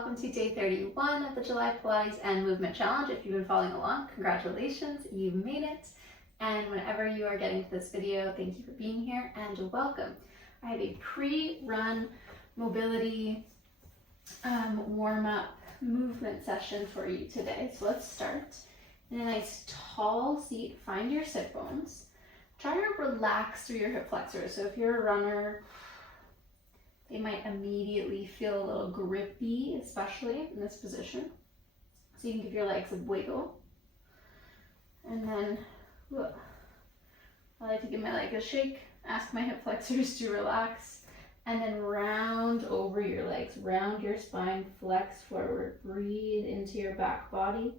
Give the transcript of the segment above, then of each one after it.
welcome to day 31 of the July Pilates and Movement Challenge. If you've been following along, congratulations, you made it. And whenever you are getting to this video, thank you for being here and welcome. I have a pre-run mobility warm-up movement session for you today. So let's start. In a nice tall seat, find your sit bones. Try to relax through your hip flexors. So if you're a runner, they might immediately feel a little grippy, especially in this position. So you can give your legs a wiggle. And then, I like to give my leg a shake, ask my hip flexors to relax, and then round over your legs, round your spine, flex forward, breathe into your back body.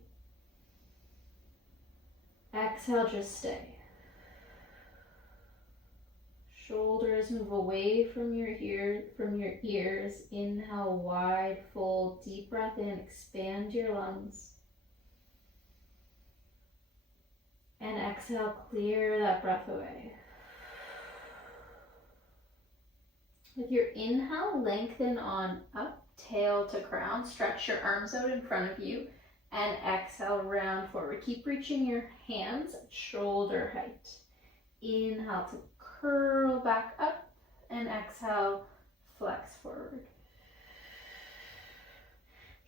Exhale, just stay. Shoulders move away from your ears. Inhale, wide, full, deep breath in, expand your lungs. And exhale, clear that breath away. With your inhale, lengthen on up, tail to crown. Stretch your arms out in front of you. And exhale, round forward. Keep reaching your hands at shoulder height. Inhale to curl back up, and exhale, flex forward.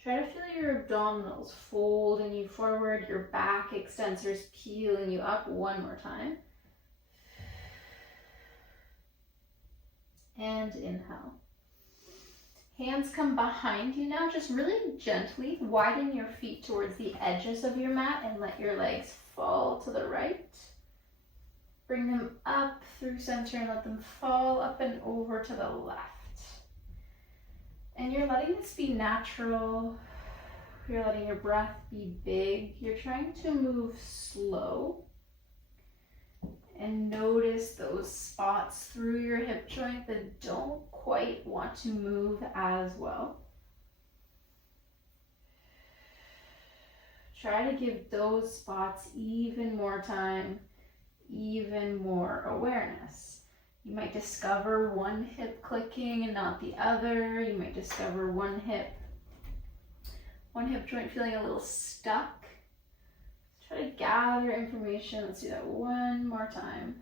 Try to feel your abdominals folding you forward, your back extensors peeling you up. One more time. And inhale. Hands come behind you now. Just really gently widen your feet towards the edges of your mat and let your legs fall to the right. Bring them up through center and let them fall up and over to the left. And you're letting this be natural. You're letting your breath be big. You're trying to move slow. And notice those spots through your hip joint that don't quite want to move as well. Try to give those spots even more time, even more awareness. You might discover one hip clicking and not the other. You might discover one hip joint feeling a little stuck. Try to gather information. Let's do that one more time.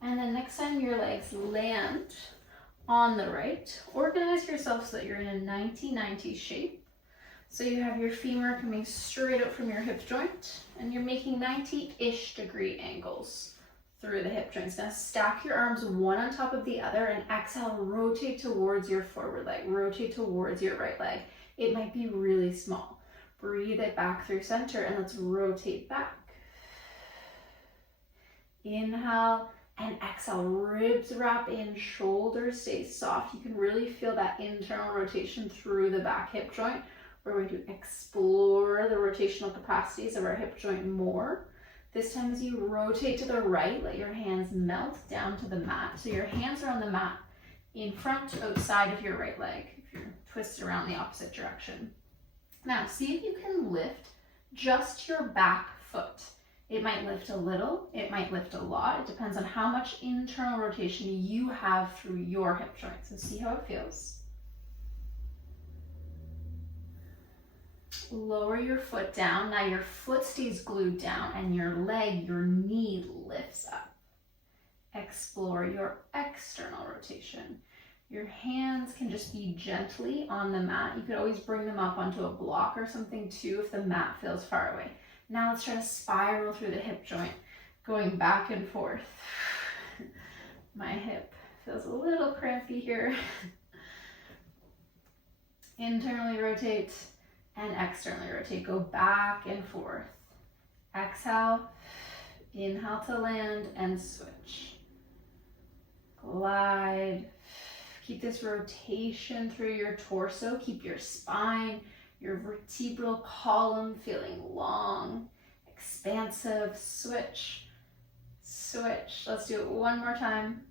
And then next time your legs land on the right, organize yourself so that you're in a 90-90 shape. So you have your femur coming straight out from your hip joint, and you're making 90-ish degree angles through the hip joints. Now stack your arms one on top of the other and exhale, rotate towards your forward leg, rotate towards your right leg. It might be really small. Breathe it back through center and let's rotate back. Inhale and exhale, ribs wrap in, shoulders stay soft. You can really feel that internal rotation through the back hip joint. We're going to explore the rotational capacities of our hip joint more. This time as you rotate to the right, let your hands melt down to the mat. So your hands are on the mat in front, outside of your right leg, if you're twisted around the opposite direction. Now, see if you can lift just your back foot. It might lift a little, it might lift a lot. It depends on how much internal rotation you have through your hip joint. So see how it feels. Lower your foot down. Now your foot stays glued down and your leg, your knee lifts up. Explore your external rotation. Your hands can just be gently on the mat. You could always bring them up onto a block or something too if the mat feels far away. Now let's try to spiral through the hip joint, going back and forth. My hip feels a little crampy here. Internally rotate and externally rotate. Go back and forth. Exhale, inhale to land and switch. Glide. Keep this rotation through your torso. Keep your spine, your vertebral column feeling long, expansive. Switch, switch. Let's do it one more time.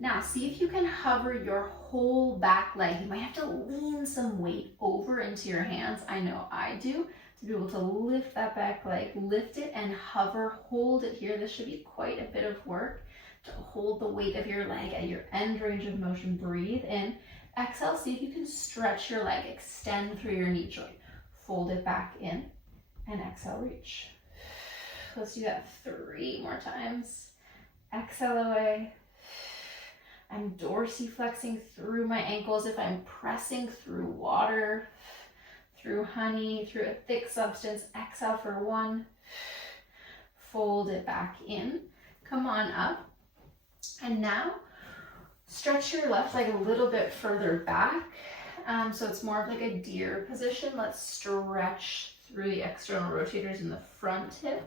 Now, see if you can hover your whole back leg. You might have to lean some weight over into your hands. I know I do. To be able to lift that back leg, lift it and hover, hold it here. This should be quite a bit of work. to hold the weight of your leg at your end range of motion. Breathe in. Exhale, see if you can stretch your leg, extend through your knee joint. Fold it back in, and exhale, reach. Let's do that 3 more times. Exhale away. I'm dorsiflexing through my ankles if I'm pressing through water, through honey, through a thick substance. Exhale for 1. Fold it back in. Come on up. And now stretch your left leg a little bit further back. So it's more of like a deer position. Let's stretch through the external rotators in the front hip.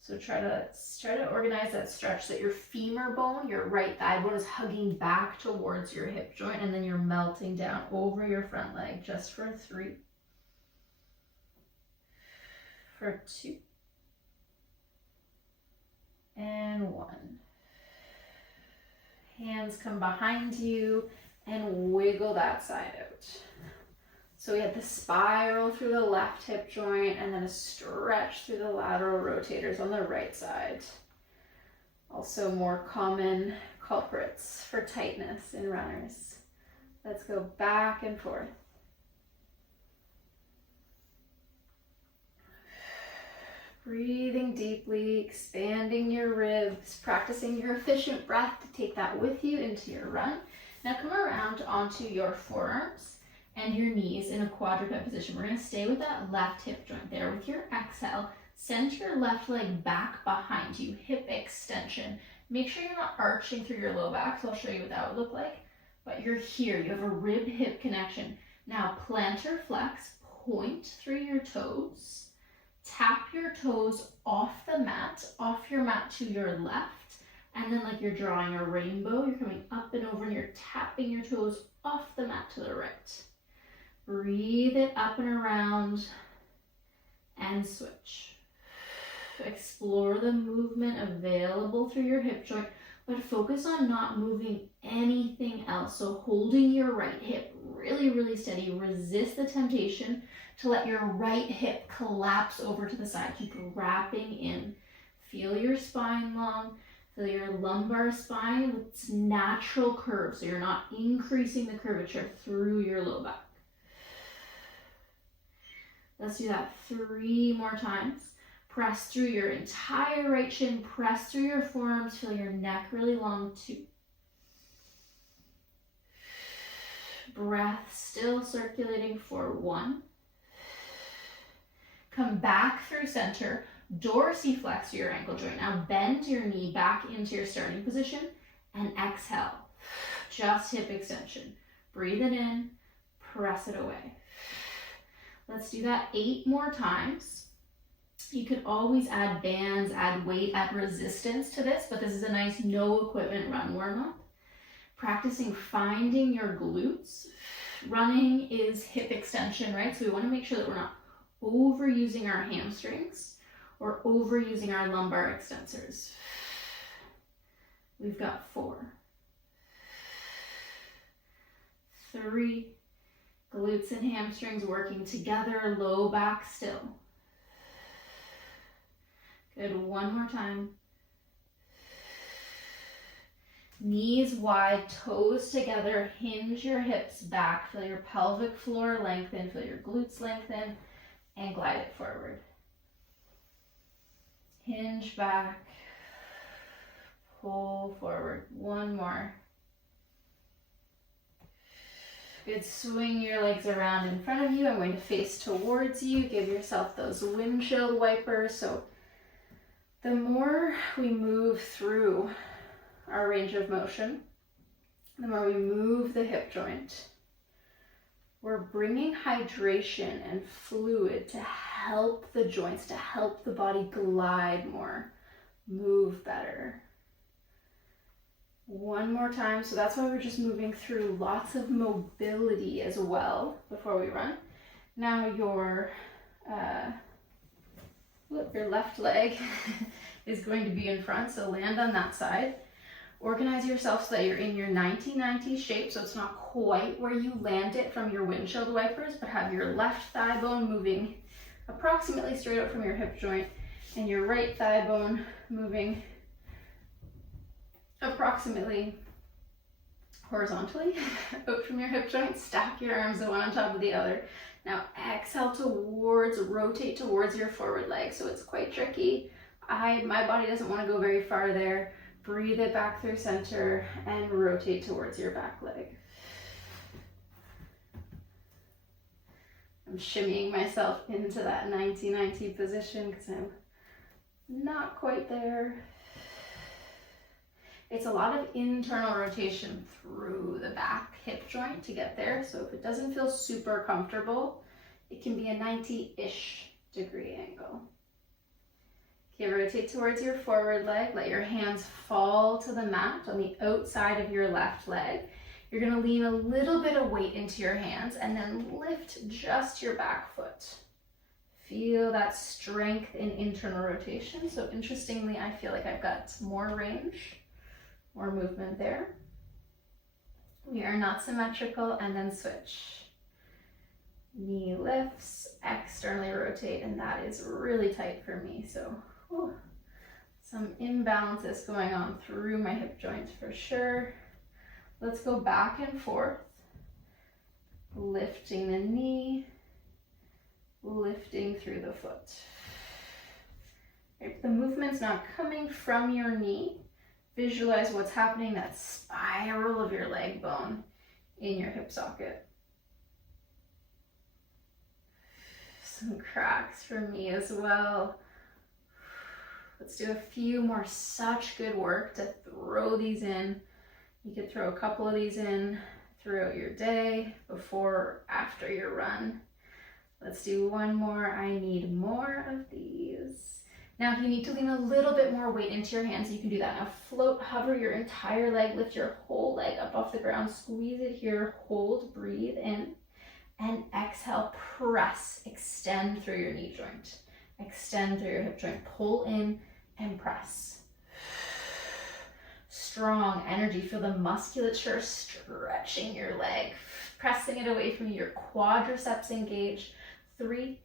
So try to organize that stretch so that your femur bone, your right thigh bone, is hugging back towards your hip joint, and then you're melting down over your front leg just for 3, for 2, and 1. Hands come behind you and wiggle that side out. So we had the spiral through the left hip joint and then a stretch through the lateral rotators on the right side. Also more common culprits for tightness in runners. Let's go back and forth. Breathing deeply, expanding your ribs, practicing your efficient breath to take that with you into your run. Now come around onto your forearms and your knees in a quadruped position. We're going to stay with that left hip joint there. With your exhale, send your left leg back behind you, hip extension. Make sure you're not arching through your low back, so I'll show you what that would look like. But you're here, you have a rib-hip connection. Now plantar flex, point through your toes. Tap your toes off the mat, off your mat to your left. And then like you're drawing a rainbow, you're coming up and over and you're tapping your toes off the mat to the right. Breathe it up and around and switch. Explore the movement available through your hip joint, but focus on not moving anything else. So holding your right hip really, really steady. Resist the temptation to let your right hip collapse over to the side. Keep wrapping in. Feel your spine long. Feel your lumbar spine with its natural curve. So you're not increasing the curvature through your low back. Let's do that 3 more times. Press through your entire right shin. Press through your forearms. Feel your neck really long. 2. Breath still circulating for 1. Come back through center. Dorsiflex your ankle joint. Now bend your knee back into your starting position and exhale. Just hip extension. Breathe it in. Press it away. Let's do that 8 more times. You could always add bands, add weight, add resistance to this, but this is a nice no equipment run warm-up. Practicing finding your glutes. Running is hip extension, right? So we want to make sure that we're not overusing our hamstrings or overusing our lumbar extensors. We've got 4, 3, glutes and hamstrings working together, low back still. Good, 1 more time. Knees wide, toes together, hinge your hips back, feel your pelvic floor lengthen, feel your glutes lengthen, and glide it forward. Hinge back, pull forward. 1 more. Good, swing your legs around in front of you. I'm going to face towards you. Give yourself those windshield wipers. So the more we move through our range of motion, the more we move the hip joint, we're bringing hydration and fluid to help the joints, to help the body glide more, move better. 1 more time. So that's why we're just moving through lots of mobility as well before we run. Now your left leg is going to be in front, so land on that side. Organize yourself so that you're in your 90-90 shape, so it's not quite where you land it from your windshield wipers, but have your left thigh bone moving approximately straight out from your hip joint and your right thigh bone moving approximately horizontally out from your hip joint. Stack your arms one on top of the other. Now exhale towards, rotate towards your forward leg. So it's quite tricky. My body doesn't want to go very far there. Breathe it back through center and rotate towards your back leg. I'm shimmying myself into that 90-90 position because I'm not quite there. It's a lot of internal rotation through the back hip joint to get there. So if it doesn't feel super comfortable, it can be a 90-ish degree angle. Okay, rotate towards your forward leg. Let your hands fall to the mat on the outside of your left leg. You're going to lean a little bit of weight into your hands and then lift just your back foot. Feel that strength in internal rotation. So interestingly, I feel like I've got more range, more movement there. We are not symmetrical, and then switch. Knee lifts, externally rotate, and that is really tight for me. So some imbalances going on through my hip joints for sure. Let's go back and forth, lifting the knee, lifting through the foot. If the movement's not coming from your knee, visualize what's happening, that spiral of your leg bone in your hip socket. Some cracks for me as well. Let's do a few more. Such good work to throw these in. You could throw a couple of these in throughout your day, before or after your run. Let's do one more. I need more of these. Now, if you need to lean a little bit more weight into your hands, you can do that. Now float, hover your entire leg, lift your whole leg up off the ground, squeeze it here, hold, breathe in, and exhale, press, extend through your knee joint. Extend through your hip joint, pull in and press. Strong energy, feel the musculature stretching your leg, pressing it away from you, your quadriceps engaged. 3.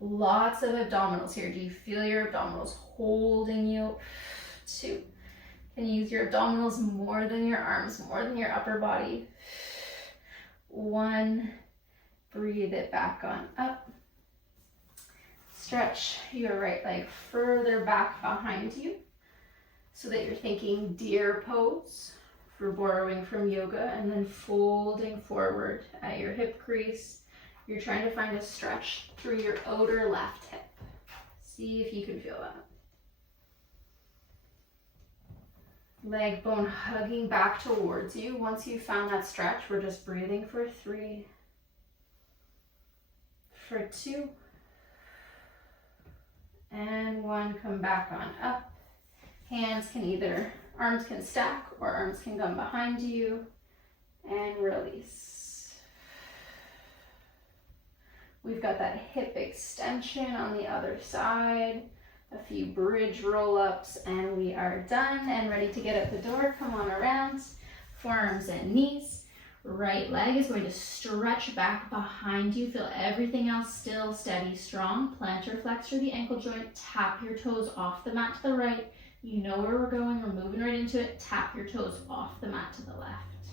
Lots of abdominals here. Do you feel your abdominals holding you? 2. Can you use your abdominals more than your arms, more than your upper body? 1. Breathe it back on up. Stretch your right leg further back behind you so that you're thinking deer pose, for borrowing from yoga, and then folding forward at your hip crease. You're trying to find a stretch through your outer left hip. See if you can feel that. Leg bone hugging back towards you. Once you've found that stretch, we're just breathing for 3, for 2, and 1. Come back on up. Hands can arms can stack or arms can come behind you, and release. We've got that hip extension on the other side, a few bridge roll-ups, and we are done and ready to get out the door. Come on around, forearms and knees. Right leg is going to stretch back behind you. Feel everything else still steady, strong. Plantar flexor the ankle joint. Tap your toes off the mat to the right. You know where we're going. We're moving right into it. Tap your toes off the mat to the left.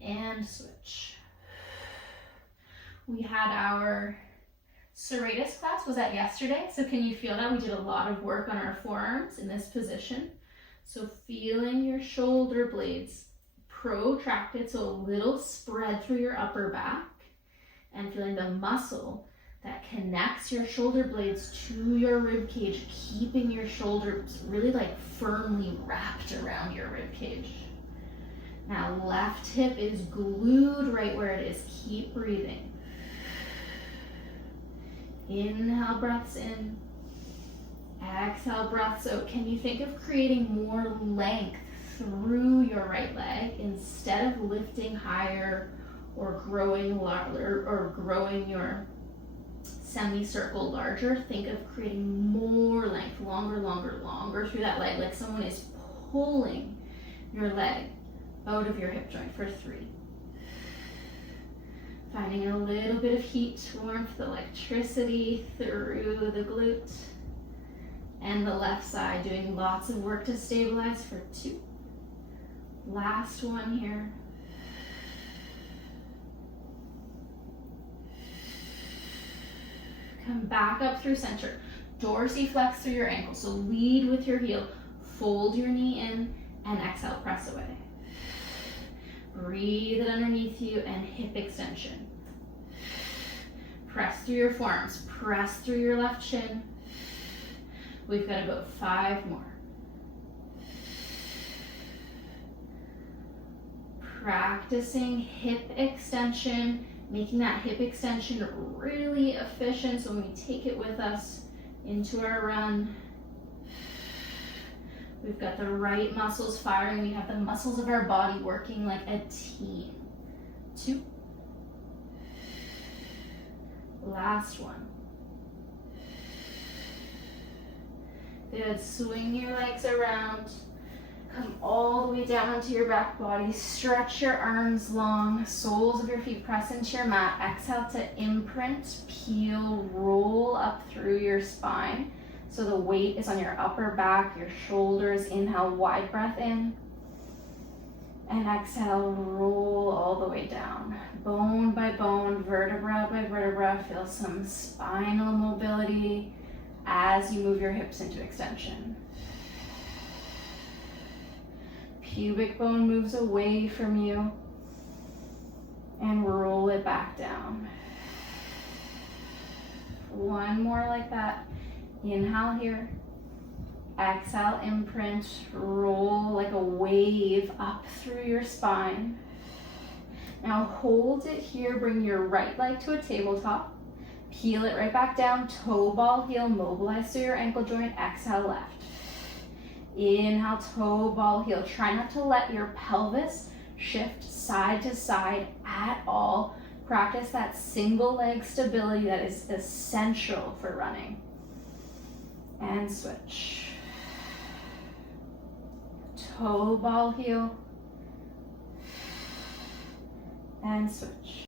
And switch. We had our serratus class. Was that yesterday? So can you feel that? We did a lot of work on our forearms in this position. So feeling your shoulder blades protracted, so a little spread through your upper back, and feeling the muscle that connects your shoulder blades to your rib cage, keeping your shoulders really like firmly wrapped around your rib cage. Now left hip is glued right where it is. Keep breathing. Inhale, breaths in. Exhale, breaths out. Can you think of creating more length through your right leg instead of lifting higher or growing your semicircle larger? Think of creating more length, longer through that leg, like someone is pulling your leg out of your hip joint for 3. Finding a little bit of heat, warmth, electricity through the glute. And the left side, doing lots of work to stabilize for 2. Last one here. Come back up through center. Dorsiflex through your ankle. So lead with your heel. Fold your knee in and exhale, press away. Breathe it underneath you and hip extension. Press through your forearms. Press through your left shin. We've got about 5 more. Practicing hip extension, making that hip extension really efficient so when we take it with us into our run, we've got the right muscles firing. We have the muscles of our body working like a team. 2. Last one. Good. Swing your legs around. Come all the way down onto your back body. Stretch your arms long. Soles of your feet press into your mat. Exhale to imprint, peel, roll up through your spine. So the weight is on your upper back, your shoulders. Inhale, wide breath in. And exhale, roll all the way down. Bone by bone, vertebra by vertebra. Feel some spinal mobility as you move your hips into extension. Pubic bone moves away from you and roll it back down. One more like that. Inhale here. Exhale, imprint, roll like a wave up through your spine. Now hold it here, bring your right leg to a tabletop. Peel it right back down, toe ball heel, mobilize through your ankle joint, exhale left. Inhale, toe ball heel. Try not to let your pelvis shift side to side at all. Practice that single leg stability that is essential for running. And switch. Toe ball heel. And switch.